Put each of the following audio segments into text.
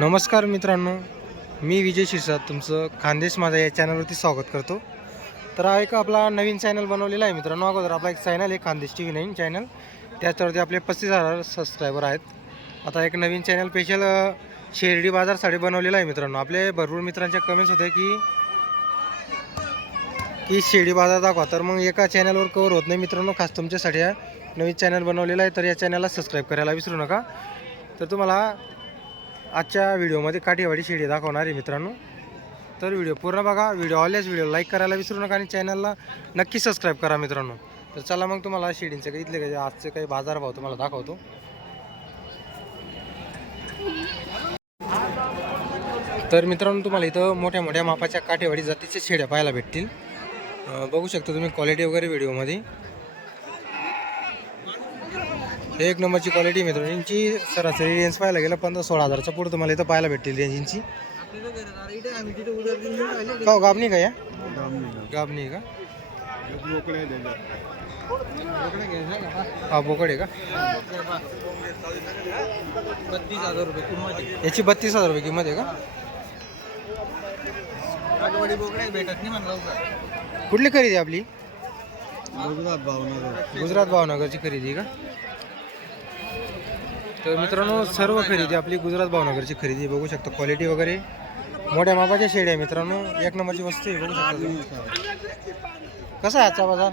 नमस्कार मित्रांनो मी विजय शिरसाद तुमचं खानदेश माझा या चॅनलवरती स्वागत करतो. तर हा एक आपला नवीन चॅनल बनवलेला आहे मित्रांनो अगोदर आपला एक चॅनल आहे खानदेश टी व्ही नवीन चॅनल त्याच्यावरती आपले पस्तीस हजार सबस्क्रायबर आहेत. आता एक नवीन चॅनल स्पेशल शेर्डी बाजारसाठी बनवलेला आहे मित्रांनो. आपले भरपूर मित्रांच्या कमेंट्स होते की की शेळी बाजार दाखवा. तर मग एका चॅनलवर कवर होत नाही मित्रांनो खास तुमच्यासाठी हा नवीन चॅनल बनवलेला आहे. तर या चॅनलला सबस्क्राईब करायला विसरू नका. तर तुम्हाला आजच्या व्हिडिओमध्ये काठीवाडी शेळी दाखवणार आहे मित्रांनो. तर व्हिडिओ पूर्ण बघा. व्हिडिओ आल्यास व्हिडिओ लाईक करायला विसरू नका आणि चॅनलला नक्की सबस्क्राईब करा मित्रांनो. तर चला मग तुम्हाला शेळींचं काही इथले काही आजचे काही बाजारभाव तुम्हाला दाखवतो. तर मित्रांनो तुम्हाला इथं मोठ्या मोठ्या मापाच्या काठेवाडी जातीच्या शेड्या पाहायला भेटतील. बघू शकता तुम्ही क्वालिटी वगैरे व्हिडिओमध्ये. एक नंबरची क्वालिटी मित्रांनो. यांची सरासरी रेंज पाहायला गेलं पंधरा सोळा हजारच्या पुढे तुम्हाला इथं पाहायला भेटतील रेंजची का हो, गाबणी का या? गाबणी का? हा बोकड आहे का? बत्तीस हजार रुपये किंमत याची बत्तीस हजार रुपये किंमत आहे का? आठवडी बोकडे भेटत नाही म्हणलं लवकर कुठली खरेदी आहे आपली? गुजरात भावनगर. गुजरात भावनगरची खरेदी आहे का? तर मित्रांनो सर्व खरेदी आपली गुजरात भावनगरची खरेदी. बघू शकता. क्वालिटी वगैरे. मोठ्या मापाच्या शेड्या आहे मित्रांनो. एक नंबरची वस्तू आहे बघू शकता तुम्ही. कसा आहे आजचा बाजार?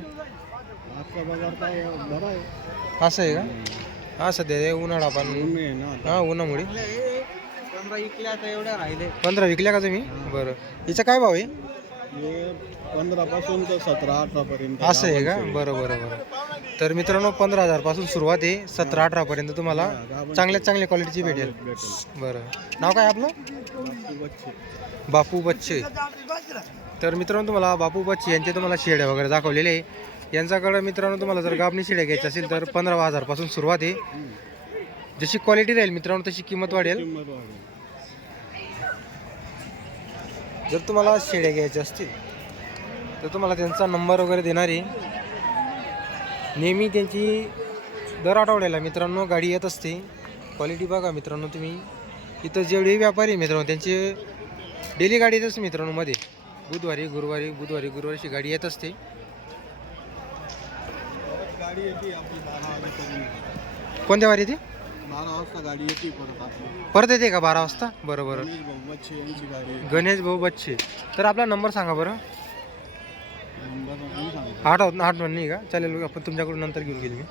आजचा बाजार काय बरा आहे. असं आहे का? हा सध्या हे उन्हाळा पण. आहे ना. हा उन्हामुळे. पंधरा एवढ्या राहिले. पंधरा विकल्या का तुम्ही? बरं. हिचा काय भाव आहे? पंधरा पासून तर सतरा अठरा पर्यंत असं आहे का? बरं बरं बरं. तर मित्रांनो पंधरा हजारपासून सुरुवात आहे. सतरा अठरापर्यंत तुम्हाला चांगल्यात चांगल्या क्वालिटीची भेटेल. बरं. नाव काय आपलं? बापू बच्चे. तर मित्रांनो तुम्हाला बापू बच्चे यांचे तुम्हाला शेड्या वगैरे दाखवलेले आहे. यांच्याकडं मित्रांनो तुम्हाला जर गाबणी शेड्या घ्यायच्या असेल तर पंधरा हजारपासून सुरुवात आहे. जशी क्वालिटी राहील मित्रांनो तशी किंमत वाढेल. जर तुम्हाला शेड्या घ्यायच्या असतील तर तुम्हाला त्यांचा नंबर वगैरे देणार आहे नेहमी त्यांची दर आठवड्याला मित्रांनो गाडी येत असते. क्वालिटी बघा मित्रांनो तुम्ही. इथं जेवढे व्यापारी आहे मित्रांनो त्यांचे डेली गाडी येत असते मित्रांनो मध्ये. बुधवारी गुरुवारी बुधवारी गुरुवारीची गाडी येत असते. गाडी येते कोणत्या वारी ती बारा वाजता गाडी येते परत आपली. परत येते का बारा वाजता? बरं बरं. गणेश भाऊ बच्चे यांची गाडी आहे. गणेश भाऊ बच्चे. तर आपला नंबर सांगा बरं. नंबर कोण सांगतो? आठ आठ नाही का? चालेल आपण तुमच्याकडून नंतर घेऊन गेली मी.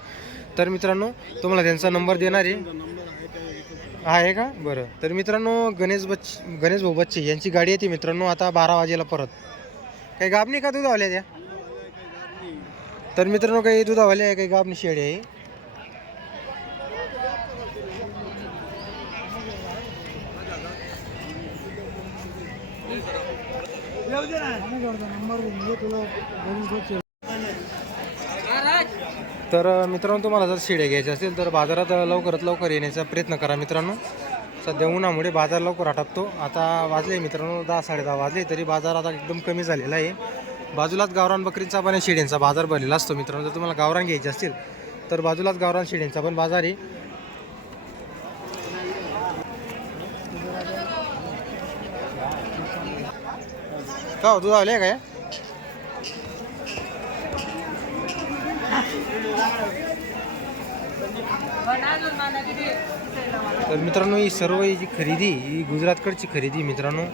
तर मित्रांनो तुम्हाला त्यांचा नंबर देणार आहे. नंबर आहे का बरं. तर मित्रांनो गणेश बच्च गणेश भाऊ बच्चे यांची गाडी येते मित्रांनो आता बारा वाजेला परत. काही गाबणी का दुधावाल्या त्या? तर मित्रांनो काही दुधावाल्या आहे काही गाबणी शेळी आहे. तर मित्रांनो तुम्हाला जर शिड्या घ्यायच्या असतील तर बाजारात लवकरात लवकर येण्याचा प्रयत्न करा मित्रांनो. सध्या उन्हामुळे बाजार लवकर आटपतो. आता वाजले मित्रांनो दहा साडेदहा वाजले तरी बाजार आता एकदम कमी झालेला आहे. बाजूलाच गावरान बकरींचा पण शेड्यांचा बाजार भरलेला असतो मित्रांनो. जर तुम्हाला गावरान घ्यायचे असतील तर बाजूलाच गावरान शिड्यांचा पण बाजार आहे. का हो, दूध आले काय? तर मित्रांनो ही सर्व ही जी खरेदी ही गुजरातकडची खरेदी मित्रांनो.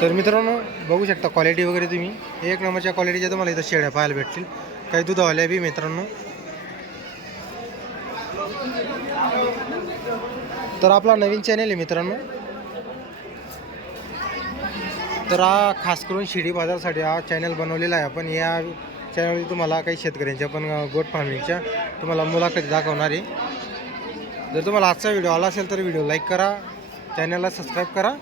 तर मित्रांनो बघू शकता क्वालिटी वगैरे तुम्ही. एक नंबरच्या क्वालिटीच्या तुम्हाला इथं शेळ्या पाहायला भेटतील. काही दुधावाल्या बी मित्रांनो. तर आपला नवीन चॅनल आहे मित्रांनो. तर हा खास करून शिडी बाजारसाठी हा चॅनल बनवलेला आहे. आपण या चॅनलवर तुम्हाला काही शेतकऱ्यांच्या पण गोट फार्मिंगच्या तुम्हाला मुलाखती दाखवणार आहे. जर तुम्हाला आजचा व्हिडिओ आला असेल तर व्हिडिओ लाईक करा. चॅनलला सबस्क्राईब करा.